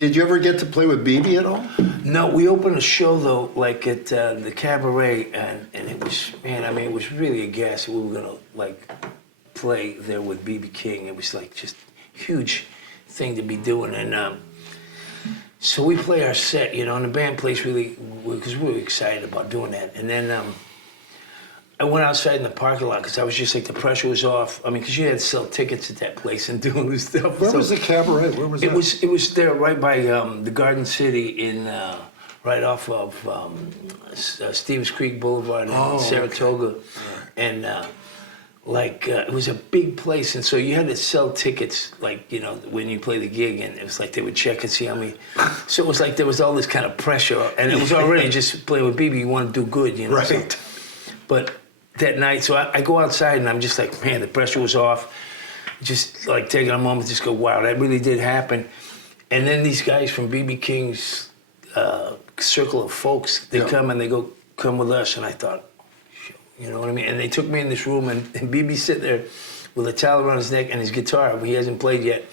Did you ever get to play with BB at all? No, we opened a show though, like at the Cabaret, and it was, man, I mean, it was really a gas. We were gonna like play there with B.B. King. It was like just huge thing to be doing, and so we play our set, you know, and the band plays really, because we were excited about doing that. And then I went outside in the parking lot because I was just like, the pressure was off. I mean, because you had to sell tickets at that place and do all this stuff. Where was the Cabaret? Where was that? It was there right by the Garden City in, right off of Stevens Creek Boulevard in Saratoga. Okay. And it was a big place, and so you had to sell tickets, like, you know, when you play the gig, and it was like they would check and see how many. So it was like there was all this kind of pressure, and it was already just playing with BB, you want to do good, you know. Right. So, but that night, so I go outside, and I'm just like, man, the pressure was off. Just like taking a moment, just go, wow, that really did happen. And then these guys from BB King's circle of folks, they come and they go, come with us, and I thought, you know what I mean? And they took me in this room, and BB's sitting there with a towel around his neck and his guitar, he hasn't played yet.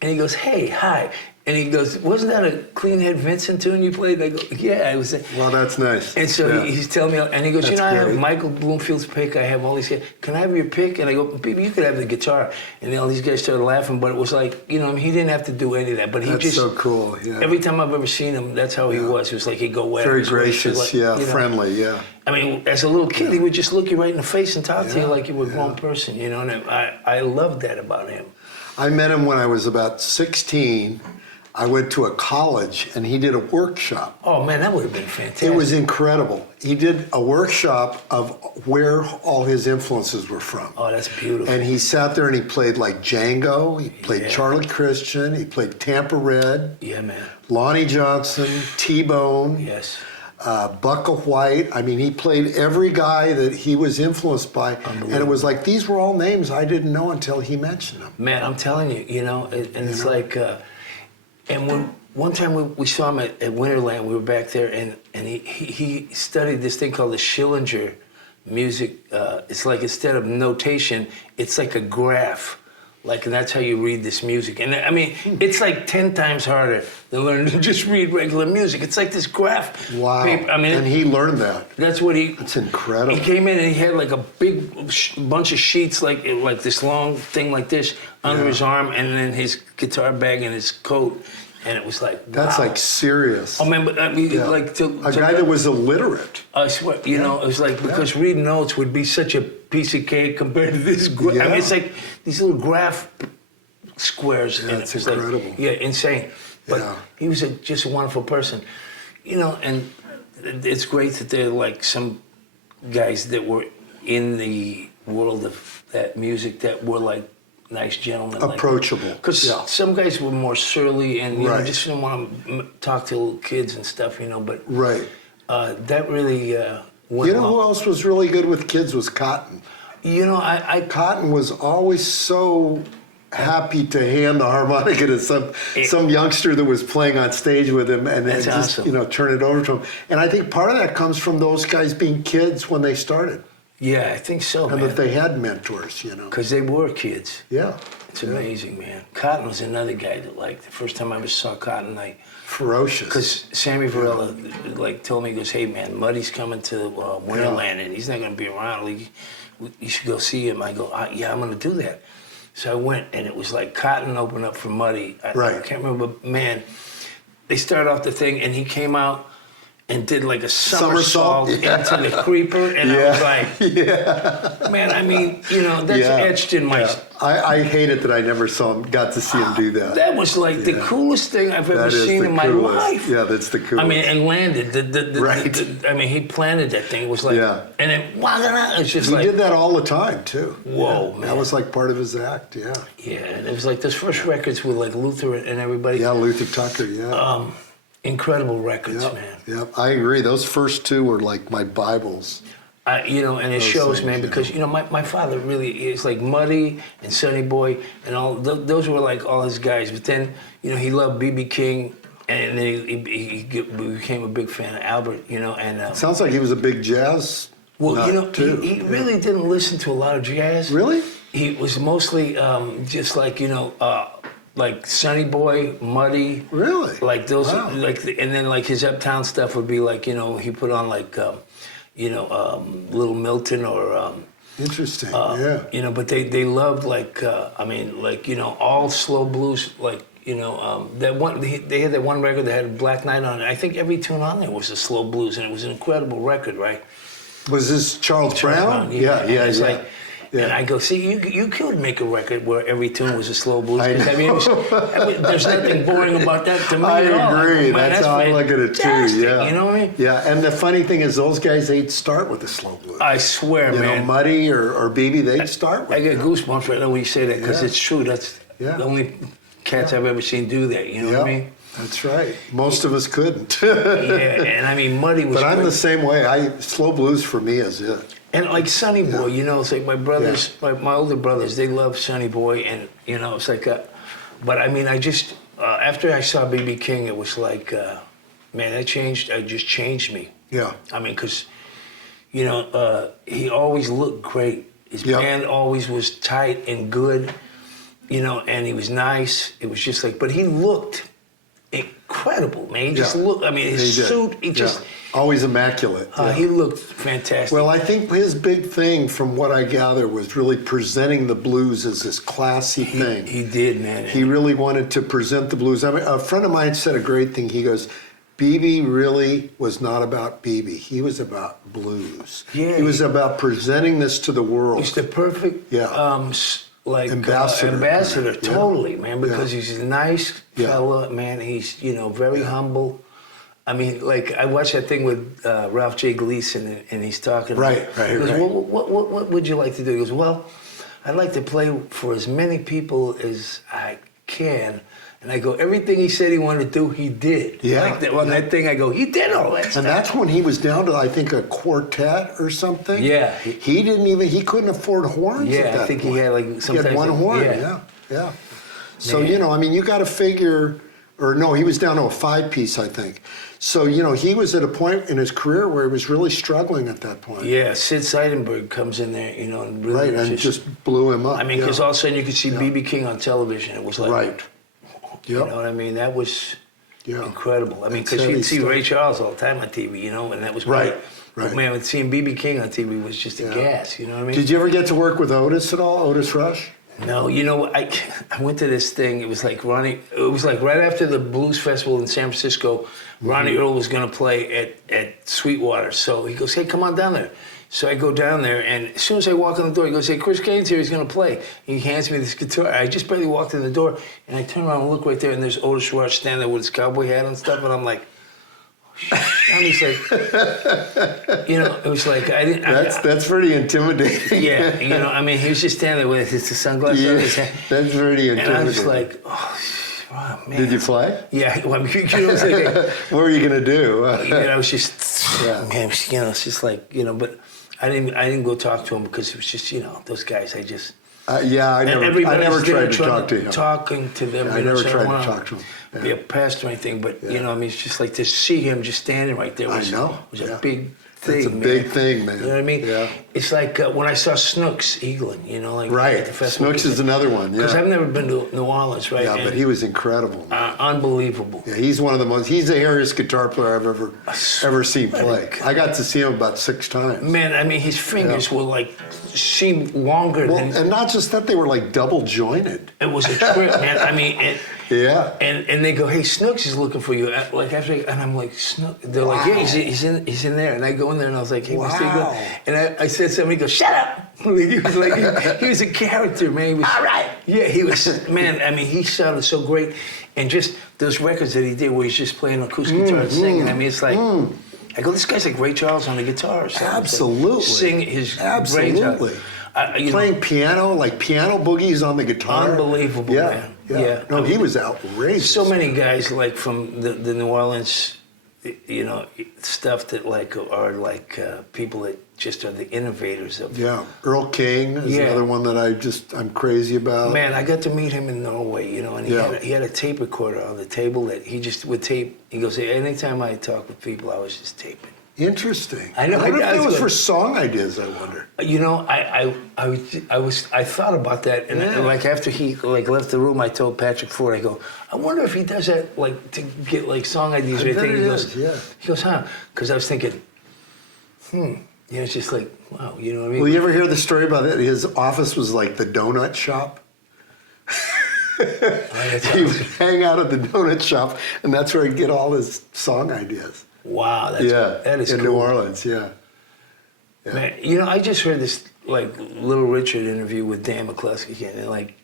And he goes, hey, hi. And he goes, wasn't that a Clean Head Vincent tune you played? And I go, yeah, it was. Well, that's nice. And so he's telling me, and he goes, that's you know, great. I have Michael Bloomfield's pick, I have all these guys. Can I have your pick? And I go, BB, you could have the guitar. And all these guys started laughing, but it was like, you know, I mean, he didn't have to do any of that. But he that's just, so cool, yeah. Every time I've ever seen him, that's how he was. It was like he'd go wet. Very gracious, like, you know, friendly, yeah. I mean, as a little kid, he would just look you right in the face and talk to you like you were a grown person, you know, and I loved that about him. I met him when I was about 16. I went to a college, and he did a workshop. Oh, man, that would have been fantastic. It was incredible. He did a workshop of where all his influences were from. Oh, that's beautiful. And he sat there and he played like Django, he played Charlie Christian, he played Tampa Red. Yeah, man. Lonnie Johnson, T-Bone. Yes. Bucka White. I mean, he played every guy that he was influenced by. And it was like, these were all names I didn't know until he mentioned them. Man, I'm telling you, you know, and it's like, and one time we saw him at Winterland, we were back there, and he studied this thing called the Schillinger music. It's like, instead of notation, it's like a graph. Like, and that's how you read this music. And I mean, it's like 10 times harder than learning to just read regular music. It's like this graph. Wow. I mean, and he learned that. That's what he... That's incredible. He came in and he had like a big bunch of sheets, like this long thing like this under his arm, and then his guitar bag and his coat. And it was like, that's wow. like serious. Oh man, but I mean, like a guy that was illiterate. I swear, you know, it was like, because reading notes would be such a piece of cake compared to this. I mean, it's like these little graph squares. Yeah, and it's it was incredible. Like, yeah, insane. But he was just a wonderful person, you know. And it's great that there are like some guys that were in the world of that music that were like nice gentlemen, approachable. Because some guys were more surly and you know, just didn't want to talk to little kids and stuff, you know. But that really went You know who else was really good with kids was Cotton. You know, Cotton was always so happy to hand the harmonica to some youngster that was playing on stage with him, and then just awesome. You know, turn it over to him. And I think part of that comes from those guys being kids when they started. Yeah, I think so, and man. that they had mentors, you know. Because they were kids. Yeah. It's amazing, man. Cotton was another guy that, like, the first time I ever saw Cotton, like... Ferocious. Because Sammy Varela, like, told me, he goes, hey, man, Muddy's coming to Winterland, and he's not going to be around. Like, you should go see him. I go, yeah, I'm going to do that. So I went, and it was like Cotton opened up for Muddy. I can't remember, but, man, they started off the thing, and he came out and did like a somersault into the creeper, and I was like, man, I mean, you know, that's etched in my... I hate it that I never got to see him do that. That was like the coolest thing I've ever seen in my life. Yeah, that's the coolest. I mean, and landed. I mean, he planted that thing. It was like, and then, it's just he like... did that all the time, too. Whoa, man. That was like part of his act, Yeah, and it was like those first records with like Luther and everybody. Yeah, Luther Tucker, incredible records, man. Yep, I agree. Those first two were like my Bibles. You know, and it shows, things, man, because, you know, my father really is like Muddy and Sonny Boy and all, those were like all his guys. But then, you know, he loved B.B. King, and then he became a big fan of Albert, you know, and... Sounds like he was a big jazz nut, you know, too. He really didn't listen to a lot of jazz. Really? He was mostly just like, you know, like Sonny Boy, Muddy. Really? Like those, Wow. and then like his Uptown stuff would be like, he put on like, Little Milton or. Interesting. But they loved like, all slow blues, like, that one, they had that one record that had Black Knight on it. I think every tune on there was a slow blues, and it was an incredible record, right? Was this Charles Brown? Yeah. It's yeah. like, and I go, see, you could make a record where every tune was a slow blues. I mean, there's nothing boring about that to me at all. I agree. That's how I look at it too. Yeah. You know what I mean? Yeah, and the funny thing is, those guys, they'd start with the slow blues. I swear, man. Muddy or BB, they'd start with I get goosebumps right now when you say that, because it's true. That's the only cats I've ever seen do that. You know what I mean? That's right. Most of us couldn't. And I mean, Muddy was. But I'm the same way. Slow blues for me is it. And like Sonny Boy, it's like my brothers, my older brothers, they love Sonny Boy, and it's like, but I mean, I just after I saw B.B. King, it was like, man, it just changed me. Yeah. I mean, because, he always looked great. His band always was tight and good, and he was nice. It was just like, but he looked incredible, man. He just looked, I mean, his suit, he just. Always immaculate. He looked fantastic. Well, I think his big thing, from what I gather, was really presenting the blues as this classy thing. He did, man. He really wanted to present the blues. I mean, a friend of mine said a great thing. He goes, BB really was not about BB. He was about blues. Yeah. He was about presenting this to the world. He's the perfect ambassador. Totally, man, because he's a nice fella, man. He's, very humble. I mean, like, I watched that thing with Ralph J. Gleason, and he's talking. Right. He goes, what would you like to do? He goes, well, I'd like to play for as many people as I can. And I go, everything he said he wanted to do, he did. Yeah. Like that thing, I go, he did all that stuff. And that's when he was down to, I think, a quartet or something. Yeah. He couldn't afford horns at that I think point. he had, like, sometimes. He had one horn, yeah. So, I mean, you got to figure, or no, he was down to a 5-piece, I think. So, he was at a point in his career where he was really struggling at that point. Yeah, Sid Seidenberg comes in there, and really and just blew him up. I mean, because all of a sudden you could see B.B. King on television. It was like, right. You know what I mean? That was incredible. I mean, because you'd see Ray Charles all the time on TV, and that was great. But man, seeing B.B. King on TV was just a gas, you know what I mean? Did you ever get to work with Otis at all, Otis Rush? No, I went to this thing. It was like right after the Blues Festival in San Francisco, Ronnie Earl was going to play at Sweetwater. So he goes, hey, come on down there. So I go down there, and as soon as I walk in the door, he goes, hey, Chris Cain's here, he's going to play. He hands me this guitar. I just barely walked in the door, and I turn around and look right there, and there's Otis Rush standing there with his cowboy hat and stuff, and I'm like, I'm just like, it was like, I didn't. That's pretty intimidating. Yeah, I mean, he was just standing there with his sunglasses on his head. That's pretty intimidating. And I was like, oh, man. Did you fly? Yeah, well, it's like, what were you going to do? I was just, man, it's just like, but I didn't go talk to him because it was just, those guys, I just. I never tried to talk to him. Talking to them. I never tried to talk to him. Be a pest or anything, but I mean, it's just like to see him just standing right there was a big thing. It's a big thing, man. You know what I mean? Yeah. It's like when I saw Snooks Eaglin, right. At the festival. Snooks is another one. Because I've never been to New Orleans, right? Yeah, but he was incredible. Unbelievable. Yeah, he's the hairiest guitar player I've ever seen play. I got to see him about 6 times. Man, I mean, his fingers were like seemed longer than. And not just that, they were like double jointed. It was a trip, man. I mean, yeah. And they go, hey, Snooks is looking for you. Like after, and I'm like, Snooks. They're like, yeah, he's in there. And I go in there and I was like, hey, what's he going? And I said something. He goes, shut up. He was like, he was a character, man. He was, all right. Yeah, he was, man. I mean, he sounded so great, and just those records that he did where he's just playing acoustic guitar and singing. I mean, it's like. I go, this guy's like Ray Charles on the guitar or something. Absolutely. Like, sing his brains out. Playing piano, like piano boogies on the guitar. Unbelievable, man. Yeah. No, he was outrageous. So many guys like from the New Orleans, stuff that like are like people that just are the innovators of. Yeah, Earl King is another one that I'm crazy about. Man, I got to meet him in Norway, and he had a tape recorder on the table that he just would tape. He goes, hey, anytime I talk with people, I was just taping. Interesting. I know. I wonder if it was for song ideas. I wonder. You know, I thought about that, and like after he like left the room, I told Patrick Ford, I go, I wonder if he does that like to get like song ideas. I bet he does, yeah. He goes, huh? Because I was thinking, you know, it's just like, wow, you know what I mean? Well, you ever hear the story about it? His office was like the donut shop. He would hang out at the donut shop, and that's where he'd get all his song ideas. Wow, that is in cool. New Orleans, yeah. Man, you know, I just heard this like Little Richard interview with Dan McCluskey again, and like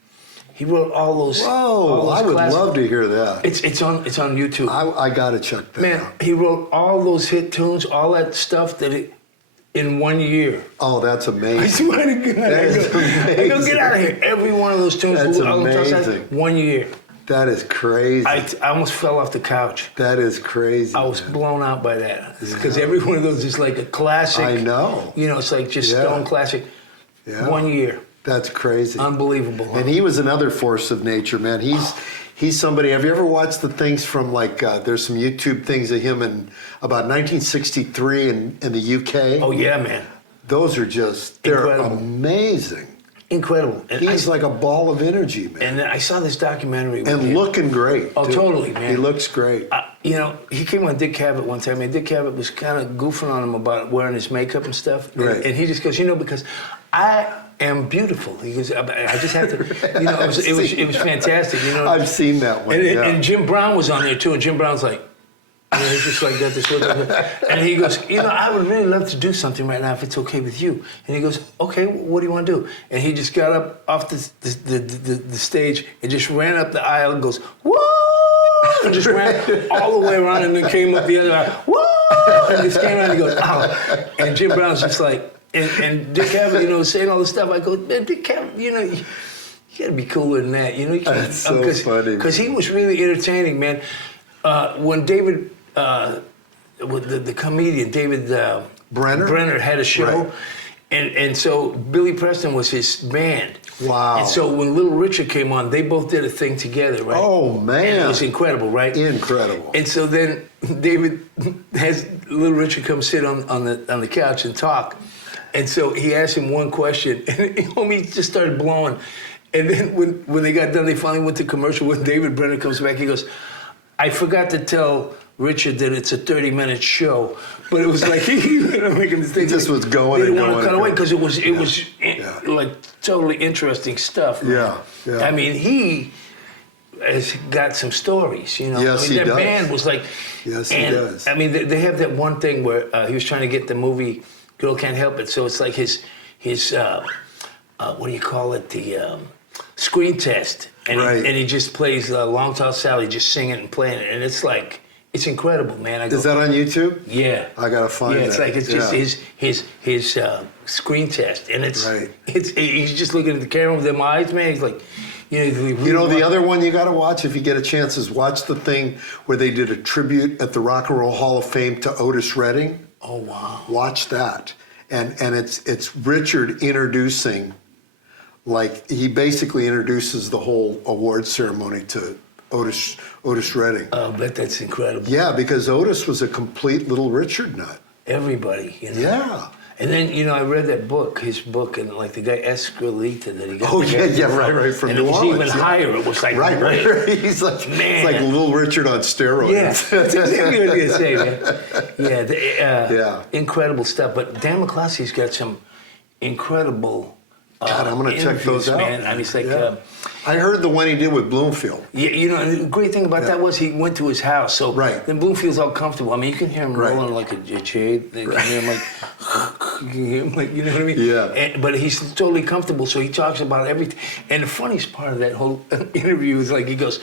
he wrote all those. Whoa, I would love to hear that. It's on YouTube. I gotta check that out. Man, he wrote all those hit tunes, all that stuff in 1 year. Oh, that's amazing. I swear to God. That is amazing. I go, get out of here. Every one of those tunes. That's amazing. 1 year. That is crazy. I almost fell off the couch. That is crazy. I was blown out by that. Because every one of those is like a classic. I know. You know, it's like just stone classic. Yeah. 1 year. That's crazy. Unbelievable. Huh? And he was another force of nature, man. He's somebody. Have you ever watched the things from like? There's some YouTube things of him in about 1963 in the UK. Oh yeah, man. Those are they're Incredible. Amazing. Incredible. And He's like a ball of energy, man. And then I saw this documentary. With And him. looking great. Oh, too. totally, man. He looks great. You know, he came on Dick Cavett one time, and Dick Cavett was kind of goofing on him about wearing his makeup and stuff. Right. And he just goes, you know, because I am beautiful. He goes, I just have to, you know, it was fantastic. You know, I've seen that one. And Jim Brown was on there too, and Jim Brown's like, you know, he's just like that, this look, and he goes, you know, I would really love to do something right now if it's okay with you. And he goes, okay, what do you want to do? And he just got up off the stage and just ran up the aisle and goes, whoa, and just ran all the way around and then came up the other aisle, whoa, and just came around and he goes, oh. And Jim Brown's just like, and Dick Cavett, you know, saying all this stuff. I go, man, Dick Cavett, you know, you gotta be cooler than that, you know. That's so funny. Because he was really entertaining, man. When David, the comedian David Brenner had a show, Right. and so Billy Preston was his band. Wow. And so when Little Richard came on, they both did a thing together, right? Oh, man. And it was incredible, right? Incredible. And so then David has Little Richard come sit on the couch and talk. And so he asked him one question, and homie just started blowing. And then when they got done, they finally went to commercial. When David Brenner comes back, he goes, I forgot to tell Richard that it's a 30-minute show, but it was like he making this thing. He just was going. They and didn't want going to cut away because it was Yeah. like totally interesting stuff. Man. Yeah. I mean, he has got some stories, you know. Yes, I mean, he that does. band was like. Yes, he does. I mean, they have that one thing where he was trying to get the movie "Girl Can't Help It," so it's like his what do you call it? The screen test, and Right. he just plays Long Tall Sally, just singing and playing it, and it's like it's incredible, man. I go, Is that on YouTube? yeah. I gotta find Yeah, that. it's like it's just his screen test, and he's just looking at the camera with them eyes, man. He's like, You know, the other one you got to watch if you get a chance is watch the thing where they did a tribute at the Rock and Roll Hall of Fame to Otis Redding. Oh wow! Watch that, and it's Richard introducing, like he basically introduces the whole award ceremony to Otis Redding. I bet that's incredible. Yeah, because Otis was a complete Little Richard nut. Everybody, you know. Yeah. And then, you know, I read his book, and like the guy Escalita that he got. Oh yeah, right, from and New it was Orleans. even higher. It was like right. He's like, man. It's like Little Richard on steroids. Yeah, that's exactly what I was gonna say, man. Yeah, incredible stuff. But Dan McCluskey's got some incredible. God, I'm gonna check those out, man. I mean, it's like. I heard the one he did with Bloomfield. Yeah, you know, and the great thing about that was he went to his house. So then Bloomfield's all comfortable. I mean, you can hear him rolling like a jade. You can hear him like, you can hear him like, you know what I mean? Yeah. But he's totally comfortable, so he talks about everything. And the funniest part of that whole interview is like, he goes,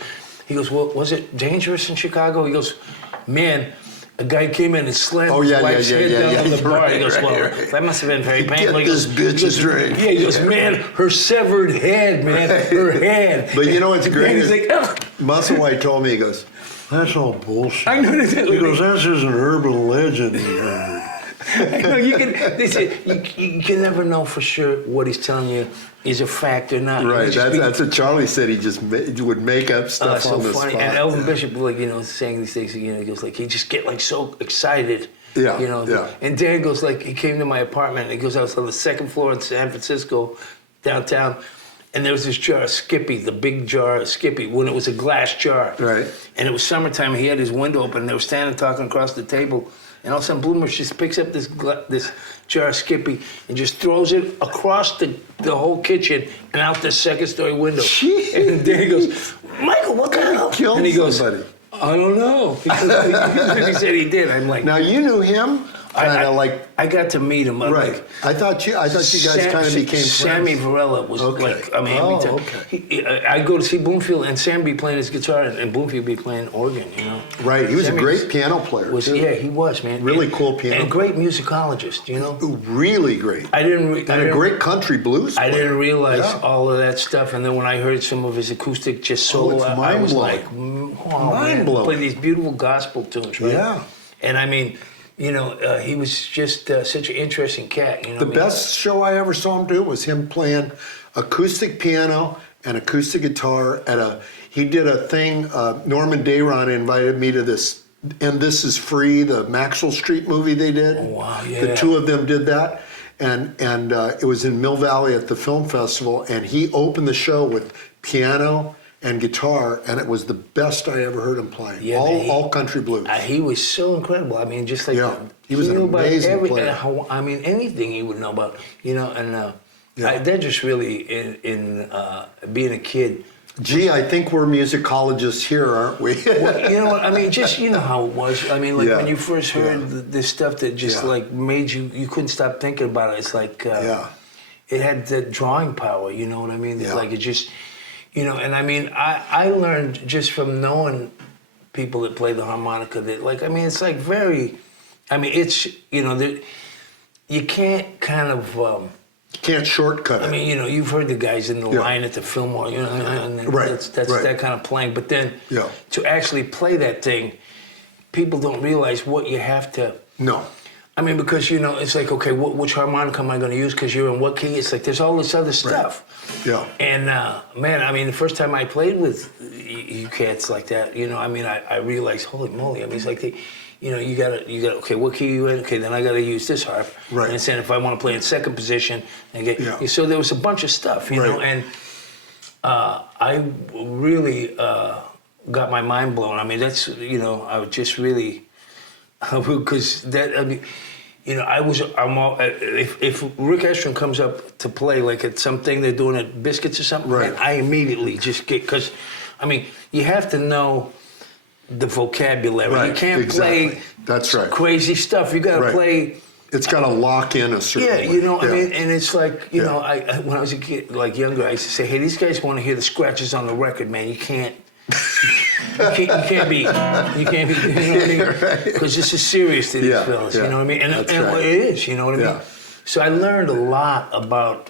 well, was it dangerous in Chicago? He goes, man, a guy came in and slammed his wife's head down on the bar. He goes, well, that must have been very painful. Get this bitch a drink. Yeah, he goes, man, her severed head, man, her head. But you know what's great? He's like, oh. Musselwhite told me, he goes, that's all bullshit. I know that. He goes, that's just an urban legend. I know, you can never know for sure what he's telling you is a fact or not. Right, that's what Charlie said. He just would make up stuff on the funny. spot. And Elvin Bishop, like, you know, saying these things, you know, he goes like, he just get like so excited Yeah, You know, yeah. and Dan goes like, he came to my apartment, and he goes, I was on the second floor in San Francisco, downtown, and there was this jar of Skippy, the big jar of Skippy, when it was a glass jar. Right. And it was summertime, and he had his window open, and they were standing talking across the table, and all of a sudden Bloomer just picks up this jar of Skippy and just throws it across the whole kitchen and out the second story window. Jeez. And Dan goes, Michael, what the hell? Killed And he goes, somebody. I don't know. He said he did. I'm like, Now you knew him, kind of like. I got to meet him. Right. I thought you guys kind of became friends. Sammy Varela was like, I mean, every time. Okay. I'd go to see Bloomfield, and Sam be playing his guitar, and Bloomfield be playing organ, you know. Right. He was Sammy a great piano player, too. Yeah, he was, man. Really cool piano. And great musicologist, you know. Really great. And a great country blues player. I didn't realize all of that stuff, and then when I heard some of his acoustic just solo, it's I was mind-blowing. like, Mind-blowing. Play these beautiful gospel tunes, right? Yeah. And I mean, you know, he was just such an interesting cat. You know, The best show I ever saw him do was him playing acoustic piano and acoustic guitar he did a thing, Norman Dayron invited me to this, and This Is Free, the Maxwell Street movie they did. Oh, wow, yeah. The two of them did that, and it was in Mill Valley at the film festival, and he opened the show with piano and guitar, and it was the best I ever heard him play. Yeah, all country blues. He was so incredible. I mean, just like he was an knew about amazing player. I mean, anything he would know about, you know. And they're just really in being a kid. Gee, I think we're musicologists here, aren't we? Well, you know what I mean? Just you know how it was. I mean, like when you first heard this stuff that just like made you couldn't stop thinking about it. It's like it had the drawing power. You know what I mean? Like it just. You know, and I mean, I learned just from knowing people that play the harmonica that, like, I mean, it's like very, I mean, it's, you know, you can't kind of... can't shortcut it. I mean, you know, you've heard the guys in the line at the Fillmore, you know, and that's that kind of playing. But then to actually play that thing, people don't realize what you have to... No. I mean, because, you know, it's like, okay, which harmonica am I going to use? Because you're in what key? It's like, there's all this other stuff. Yeah. And, man, I mean, the first time I played with you cats like that, you know, I mean, I realized, holy moly, I mean, it's like, you know, you gotta, okay, what key are you in? Okay, then I gotta use this harp. Right. And then if I want to play in second position, so there was a bunch of stuff, you know, and I really got my mind blown. I mean, that's, you know, I was just really... Because that, I mean, you know, if Rick Estrin comes up to play like at something they're doing at Biscuits or something, man, I immediately just get, because, I mean, you have to know the vocabulary. Right, you can't play crazy stuff. You got to play. It's got to lock in a certain way. You know, I mean, and it's like, you know, I when I was a kid, like younger, I used to say, hey, these guys want to hear the scratches on the record, man. You can't. You can't be, you know what I mean? Because this is serious to these fellas, you know what I mean? And it is, you know what I mean? So I learned a lot about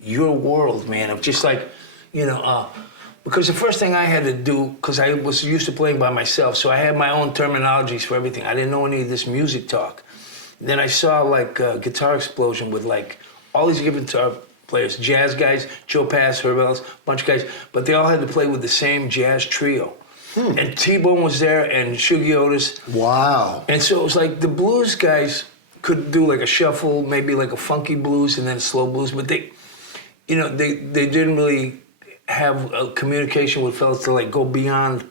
your world, man, of just like, you know, because the first thing I had to do, because I was used to playing by myself, so I had my own terminologies for everything. I didn't know any of this music talk. Then I saw like Guitar Explosion with like all these guitar players, jazz guys, Joe Pass, Herb Ellis, a bunch of guys, but they all had to play with the same jazz trio. And T-Bone was there, and Shuggy Otis. Wow. And so it was like the blues guys could do like a shuffle, maybe like a funky blues and then slow blues, but they, you know, they didn't really have a communication with fellas to like go beyond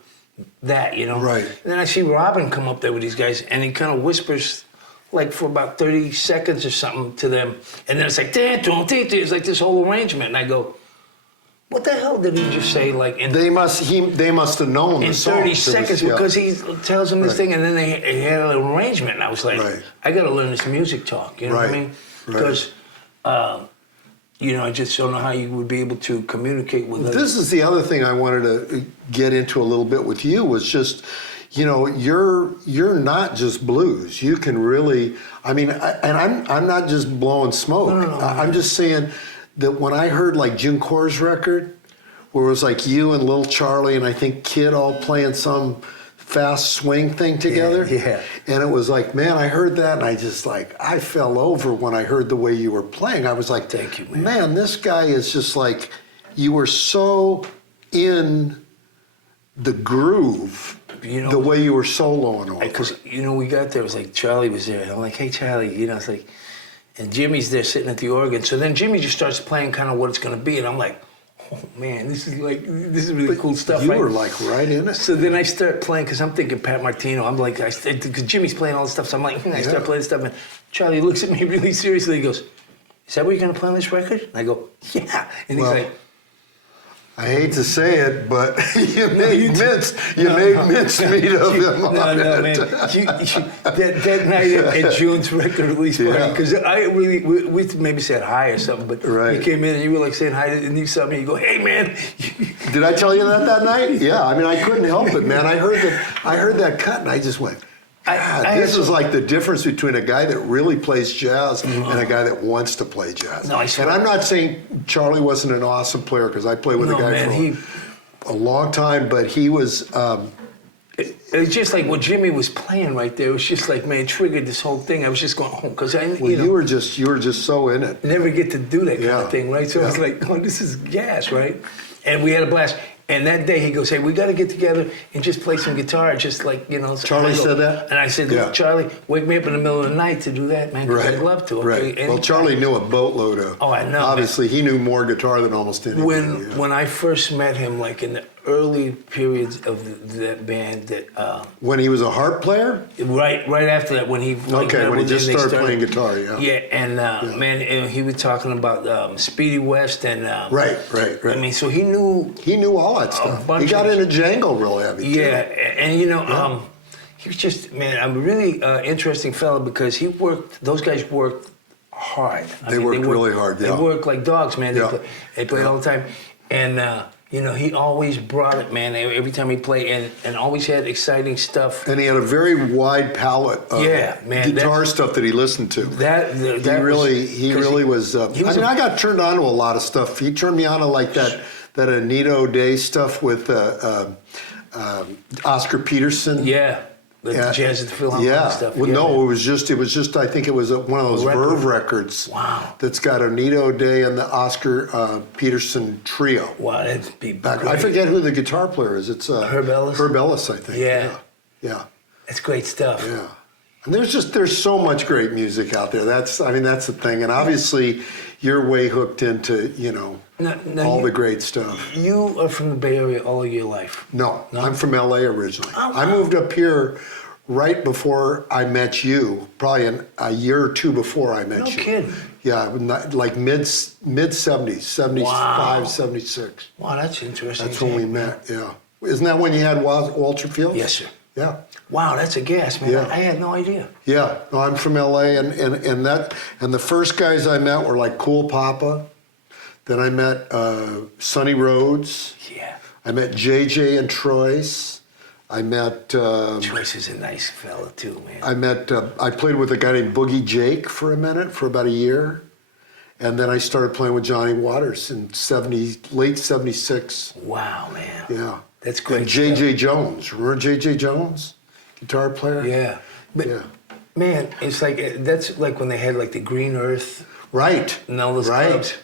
that, you know? Right. And then I see Robben come up there with these guys, and he kind of whispers like for about 30 seconds or something to them, and then it's like, it's like this whole arrangement, and I go, what the hell did he just say? Like they must have known in the song. 30 seconds because he tells them this thing, and then they had an arrangement, and I was like, I got to learn this music talk. You know what I mean? Because you know, I just don't know how you would be able to communicate with others. This is the other thing I wanted to get into a little bit with you was just, you know, you're not just blues. You can really, I mean, I'm not just blowing smoke. No. I'm just saying that when I heard like June Corr's record, where it was like you and Little Charlie and I think Kid all playing some fast swing thing together. And it was like, man, I heard that and I just like, I fell over when I heard the way you were playing. I was like, thank you, man. Man, this guy is just like, you were so in the groove You know, the way you were soloing over. because we got there. It was like Charlie was there, and I'm like, "Hey, Charlie," it's like, and Jimmy's there sitting at the organ. So then Jimmy just starts playing kind of what it's going to be, and I'm like, "Oh man, this is really cool stuff." You were like right in it. So then I start playing because I'm thinking Pat Martino. I'm like, because Jimmy's playing all this stuff, so I'm like, I start playing stuff, and Charlie looks at me really seriously. He goes, "Is that what you're going to play on this record?" And I go, "Yeah," and he's like. I hate to say it, but you make mincemeat of him. No, man. That night at June's record release party, because we maybe said hi or something, but you came in and you were like saying hi, and you saw me, you go, "Hey, man." Did I tell you that night? Yeah, I mean, I couldn't help it, man. I heard that cut, and I just went, this is like the difference between a guy that really plays jazz and a guy that wants to play jazz. No, I swear. And I'm not saying Charlie wasn't an awesome player, because I played with a guy for a long time, but he was... It was just like what Jimmy was playing right there. It was just like, man, it triggered this whole thing. I was just going home because you were just so in it. Never get to do that kind of thing, right? So I was like, oh, this is gas, right? And we had a blast. And that day he goes, "Hey, we got to get together and just play some guitar, just like, Charlie said that? And I said, "Look, Charlie, wake me up in the middle of the night to do that, man, because I'd love to." Okay? Right. Well, Charlie knew a boatload of... Oh, I know. Obviously, he knew more guitar than almost anybody. When I first met him, like in the early periods of that band, when he was a harp player? Right after that, when he... when he just started playing guitar, and man, and he was talking about Speedy West and... Right. I mean, so he knew... He knew all that stuff. He got into Django real heavy, too. And he was just, man, a really interesting fellow because those guys worked hard. They worked really hard, They worked like dogs, man. They played all the time. And, he always brought it, man, every time he played and always had exciting stuff. And he had a very wide palette of guitar stuff that he listened to. He really was... I got turned on to a lot of stuff. He turned me on to like that Anito Day stuff with Oscar Peterson. The Jazz at the Philharmonic stuff. Well, no, it was just. I think it was one of those Verve records. Wow. That's got Anito Day and the Oscar Peterson trio. Wow, that'd be great. I forget who the guitar player is. It's Herb Ellis. Herb Ellis, I think. Yeah. That's great stuff. Yeah. And there's so much great music out there. That's the thing. And obviously, you're way hooked into all the great stuff. You are from the Bay Area all of your life? No, I'm from LA originally. Oh, wow. I moved up here right before I met you, probably a year or two before I met you. No kidding. Yeah, like mid 70s, 75, 76. Wow, that's interesting. That's when we met, yeah. Isn't that when you had Walter Field? Yes, sir. Yeah. Wow, that's a gas, man. Yeah. I had no idea. Yeah, no, I'm from LA, and the first guys I met were like Cool Papa. Then I met Sonny Rhodes. Yeah. I met JJ and Troyce. I met... Troyce is a nice fella too, man. I played with a guy named Boogie Jake for a minute, for about a year. And then I started playing with Johnny Waters in late 76. Wow, man. Yeah. That's great. And JJ Jones. Remember JJ Jones? Guitar player? Yeah. But, man, it's like, that's like when they had like the Green Earth. Right. And all those clubs.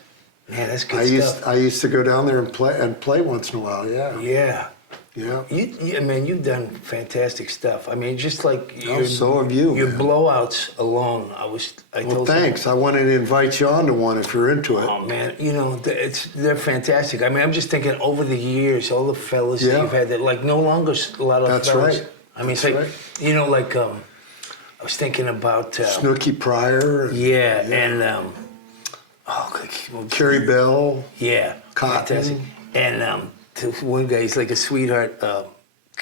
Man, that's good stuff. I used to go down there and play once in a while, yeah. Man, you've done fantastic stuff. I mean, just like so have you. Your blowouts alone, thanks. I wanted to invite you on to one if you're into it. Oh man, they're fantastic. I mean, I'm just thinking over the years, all the fellas that you've had that like no longer a lot of That's fellas. Right. I mean, it's like I was thinking about Snooky Pryor. And Carrie Bell. Yeah, Cotton. fantastic. And one guy, he's like a sweetheart. God,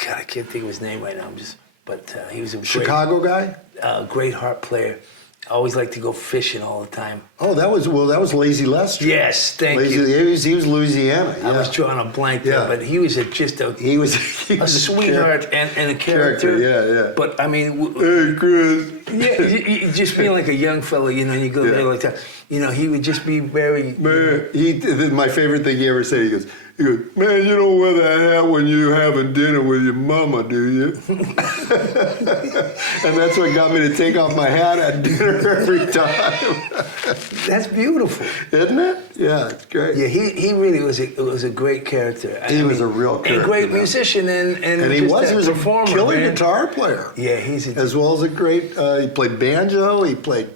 I can't think of his name right now. But he was a Chicago guy. Great harp player. I always liked to go fishing all the time. Oh, that was Lazy Lester. Yes, thank you. He was Louisiana. Yeah. I was drawing a blank there, but he was just a sweetheart and a character. Yeah. But I mean, hey, Chris. Yeah, just being like a young fella, and you go there like that. He would just be very. My favorite thing he ever said, he goes, He goes, man, you don't wear that hat when you're having dinner with your mama, do you? And that's what got me to take off my hat at dinner every time. That's beautiful. Isn't it? Yeah, it's great. Yeah, he really was a great character. He was a real character. A great musician and he was a performer, killer man. guitar player. Yeah, as well as a great. He played banjo. He played.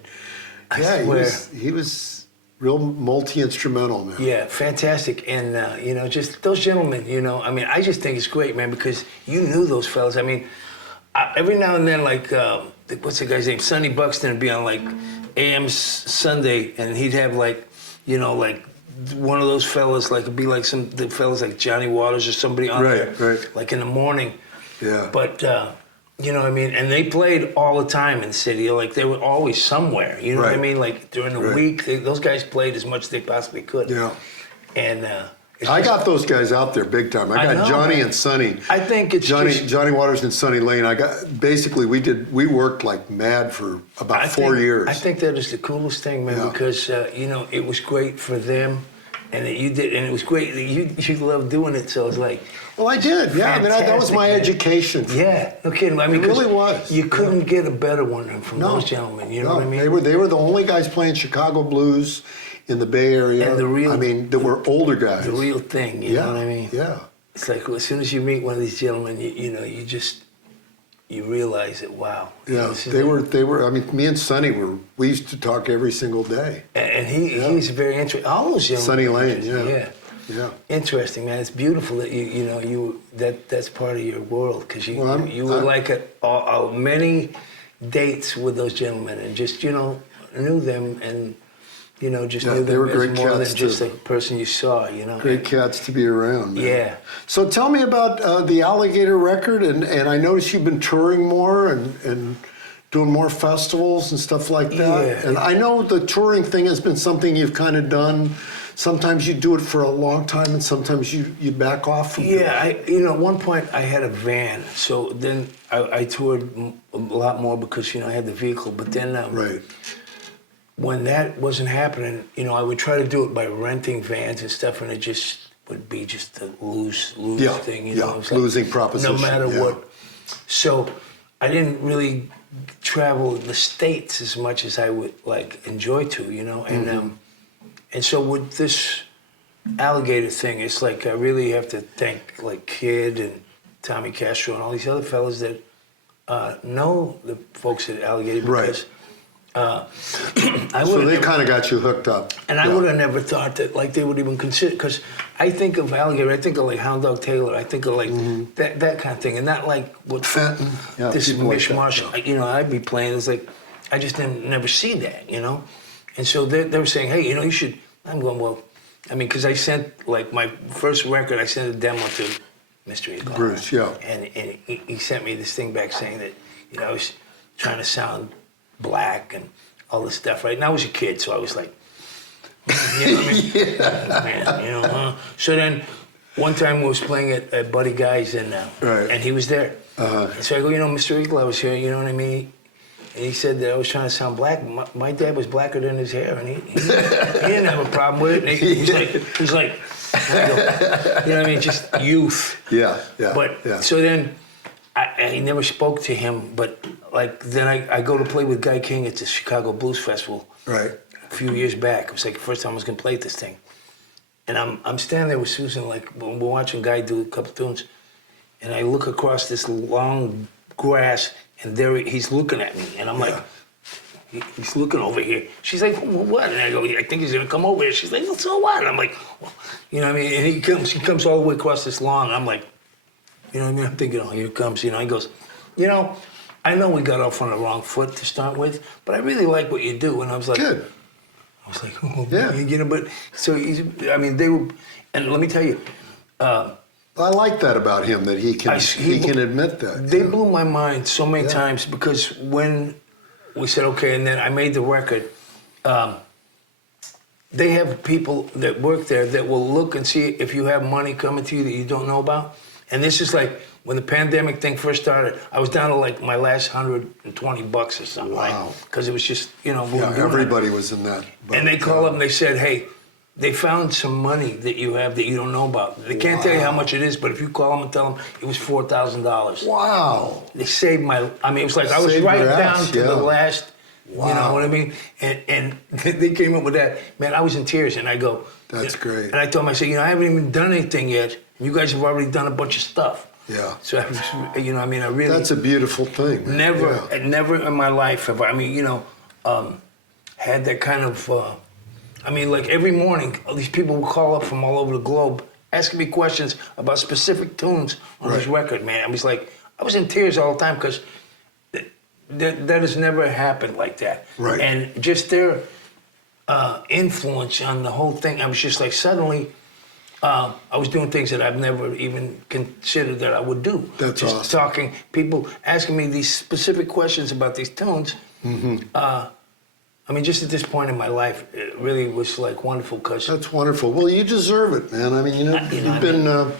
I Yeah, swear. he was real multi-instrumental, man. Yeah, fantastic. And, just those gentlemen, I mean, I just think it's great, man, because you knew those fellas. I mean, every now and then, like, what's the guy's name? Sonny Buxton would be on, like, AM Sunday, and he'd have, like, like, one of those fellas, like, it'd be like the fellas like Johnny Waters or somebody on there. Right. Like, in the morning. Yeah. But, you know what I mean? And they played all the time in the city. Like, they were always somewhere. You know what I mean? Like, during the week, those guys played as much as they possibly could. Yeah. And I got those guys out there big time. I got Johnny and Sonny. I think it's Johnny Waters and Sonny Lane. Basically we worked like mad for about 4 years. I think that is the coolest thing, man, because it was great for them, and that you did, and it was great that you loved doing it. So it's like, well, I did. Yeah, I mean that was my education. Yeah, no kidding. I mean, it really was. You couldn't get a better one from those gentlemen. You know what I mean? They were the only guys playing Chicago blues in the Bay Area. And there were older guys. The real thing. You know what I mean? Yeah. It's like as soon as you meet one of these gentlemen, you realize that, wow. Yeah, they were. I mean, me and Sonny we used to talk every single day. And he's very interesting. All those gentlemen. Sonny Lane, yeah. Interesting, man. It's beautiful that that's part of your world, because you were like at many dates with those gentlemen, and just knew them, and just knew them as more than just a person you saw. Great cats to be around, man. Yeah. So tell me about the Alligator record, and I noticed you've been touring more and doing more festivals and stuff like that. Yeah. And I know the touring thing has been something you've kind of done. Sometimes you do it for a long time, and sometimes you back off from it. Yeah, at one point I had a van, so then I toured a lot more because I had the vehicle. But then when that wasn't happening, I would try to do it by renting vans and stuff, and it just would be just a lose thing. It was like, losing proposition. No matter what. So I didn't really travel the States as much as I would enjoy to, and. And so with this Alligator thing, it's like I really have to thank Kid and Tommy Castro and all these other fellas that know the folks at Alligator, because so they kind of got you hooked up. And I would have never thought that they would even consider, because I think of Alligator, I think of Hound Dog Taylor, I think of that kind of thing, and not what Fenton, this mishmash. I'd be playing. It's like I just never see that, And so they were saying, hey, you should. I'm going, well, I mean, because I sent, my first record, I sent a demo to Mystery of God. Bruce, yeah. And he sent me this thing back saying that, I was trying to sound black and all this stuff, right? And I was a kid, so I was like, man, So then one time we was playing at Buddy Guy's, and he was there. And so I go, Mr. Eagle, I was here, you know what I mean? And he said that I was trying to sound black. My dad was blacker than his hair, and he didn't have a problem with it. And he's like, just youth. Yeah. But so then I never spoke to him. But then I go to play with Guy King at the Chicago Blues Festival. Right. A few years back, it was the first time I was gonna play at this thing, and I'm standing there with Susan, we're watching Guy do a couple tunes, and I look across this long grass. And there he's looking at me, and I'm like, he's looking over here. She's like, what? And I go, I think he's gonna come over here. She's like, well, so what? And I'm like, well, And he comes all the way across this lawn. And I'm like, I'm thinking, oh, here it comes. He goes, I know we got off on the wrong foot to start with, but I really like what you do. And I was like, good. I was like, oh, yeah. But so they were, and let me tell you. I like that about him, that he can admit that. They blew my mind so many times, because when we said, okay, and then I made the record, they have people that work there that will look and see if you have money coming to you that you don't know about. And this is when the pandemic thing first started, I was down to my last $120 or something. Wow. Because it was just, everybody was in that. And they call up and they said, hey, they found some money that you have that you don't know about. They can't tell you how much it is, but if you call them and tell them it was $4,000. Wow. They saved my, I mean, it was like I was Saved right your down ass, to yeah. the last, you know Wow. what I mean? And they came up with that. Man, I was in tears, and I go. That's great. And I told them, I said, you know, I haven't even done anything yet. You guys have already done a bunch of stuff. Yeah. So, I was, you know, I mean, I really. That's a beautiful thing. Man. Never, Yeah. never in my life have I, I mean, you know, had that kind of, I mean, like every morning, all these people will call up from all over the globe asking me questions about specific tunes on this record, man. I was like, I was in tears all the time because that has never happened like that. Right. And just their influence on the whole thing, I was just like, suddenly, I was doing things that I've never even considered that I would do. That's just awesome. talking, people asking me these specific questions about these tunes. I mean, just at this point in my life, it really was like wonderful because That's wonderful. Well, you deserve it, man. I mean, you know,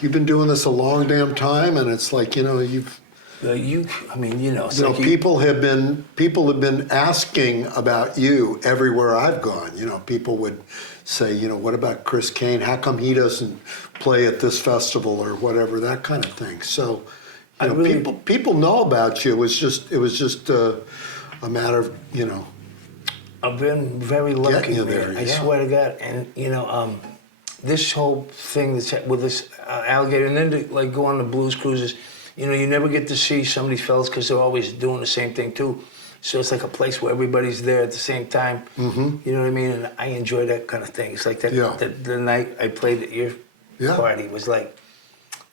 you've been doing this a long damn time, and it's like, you know, I mean, you know, it's you know, like people have been asking about you everywhere I've gone. You know, people would say, you know, what about Chris Cain? How come he doesn't play at this festival or whatever, that kind of thing. So, you know, really, people know about you. It was just a matter of, you know. I've been very lucky, you man. there, I yeah. swear to God. And, you know, this whole thing that's with this alligator, and then to like go on the blues cruises, you know, you never get to see some of these fellas because they're always doing the same thing too. So it's like a place where everybody's there at the same time. You know what I mean? And I enjoy that kind of thing. It's like that. Yeah. The night I played at your party was like,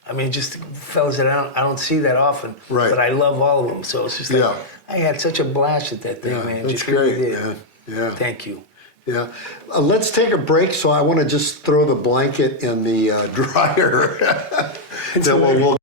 I mean, just fellas that I don't see that often. Right. But I love all of them. So it's just like Yeah. I had such a blast at that thing, Yeah, man. that's Just really great, did. man. Yeah. Thank you. Yeah. Let's take a break. So I want to just throw the blanket in the dryer. Then we'll